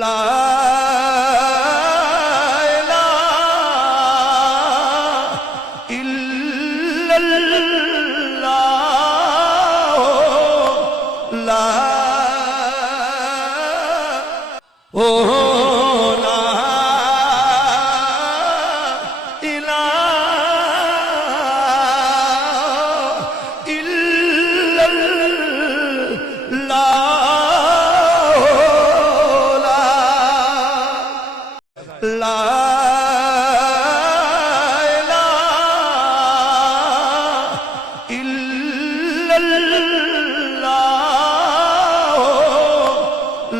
লা ইলাহা ইল্লাল্লাহ লা ও লা ইলাহা ইল্লাল্লাহ লা ইলাহা ইল্লাল্লাহ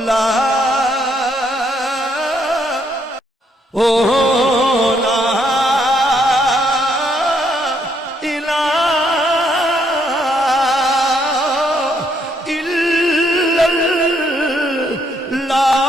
লা ও লা ইলাহা ইল্লাল্লাহ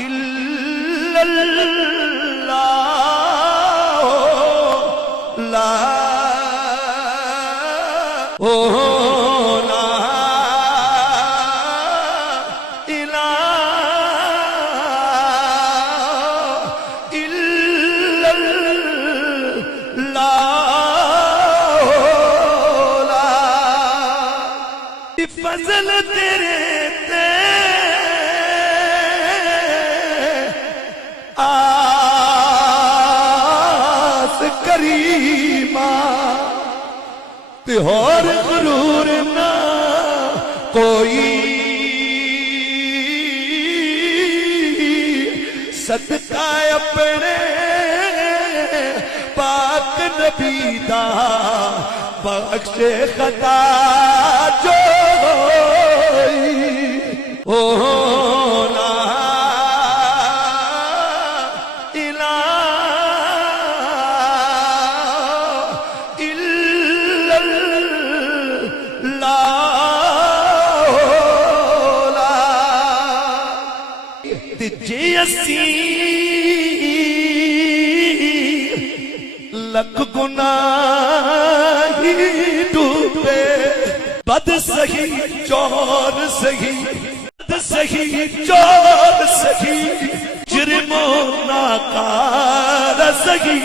इल्लल्लाह ला ओ ला इलाहा इल्लल्लाह फजल तेरे ते आस करीमा ते और गुरूर ना कोई सदका अपने पाक नबी दा बख्शे खता जो ओ ला इलाहा इल्लल्लाह तिजे असी लख गुनाही डूबे बद सही चोर सही बद सही चोर सही जुर्मो नाकार सही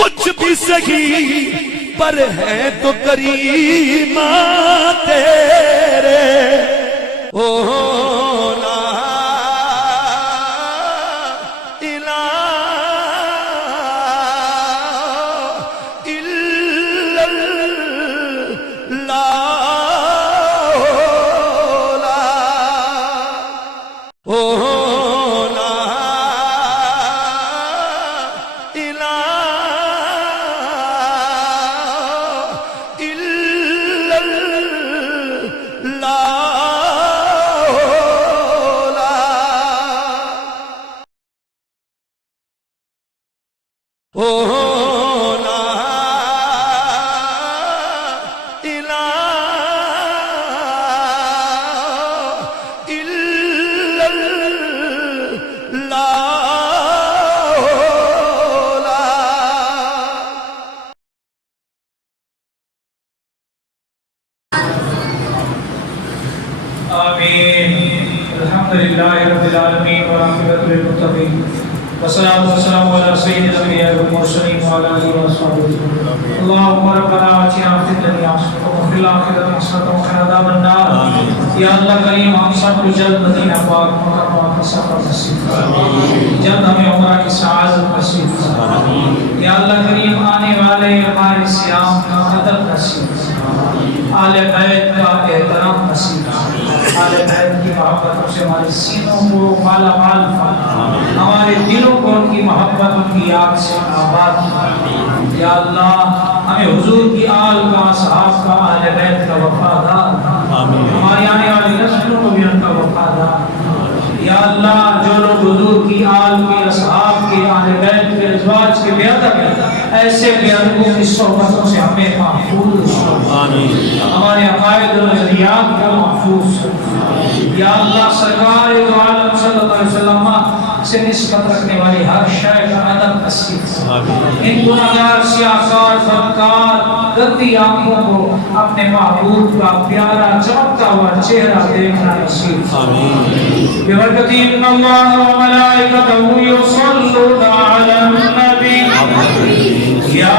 कुछ भी सही पर है तो करीमा तेरे ओ ला इलाहा इल्लल्लाह ओ ला इलाहा इल्लल्लाह ओ ला इलाहा इल्लल्लाह आमीन। अल्हम्दुलिल्लाहि रब्बिल आलमीन व आखिरतु लिल मुत्तक़ीन वस्सलातु वस्सलामु अला सय्यिदिल अंबिया'i वल मुरसलीन व अला आलिहि व अस्हाबिहि। अल्लाहुम्मा रब्बना आतिना फिद दुनिया हसनतन व फिल आखिरति हसनतन व क़िना अज़ाबन नार। या अल्लाह करीम हम सब को जल्द मदीना पाक मुकर्रमा का सफर नसीब फरमा। जल्द हमें उम्रा की सआदत नसीब फरमा। या अल्लाह करीम आने वाले हमारे सियाम का अदब नसीब फरमा। आले बैत का एहतराम नसीब फरमा। आले बैत की मोहब्बतों से हमारे सीनों को माला माल फरमा। हमारे दिलों को उनकी मोहब्बत उनकी याद से आबाद फरमा। या अल्लाह हमें हुजूर की आल का सहाब का आले बैत का वफादार हमारी आने वाली नस्लों को भी उनका वफादार। या अल्लाह जो लोग हुजूर की आल के असहाब के आले बैत के अज़वाज के बेअदब ऐसे बेअदबों की सोहबतों से हमें महफूज आमीन। हमारे अकायद और नज़रियात को महफूज। या अल्लाह सरकार दो आलम सल्लल्लाहु अलैहि वसल्लम से निस्बत रखने वाली हर शय का अदब नसीब आमीन। इन गुनाहगार सियाहकार फनकार गंदी आंखों को अपने महबूब का प्यारा चमकता हुआ चेहरा देखना नसीब आमीन। बिबरकति इन्नल्लाह व मलाइकतहु युसल्लूना अलन नबी या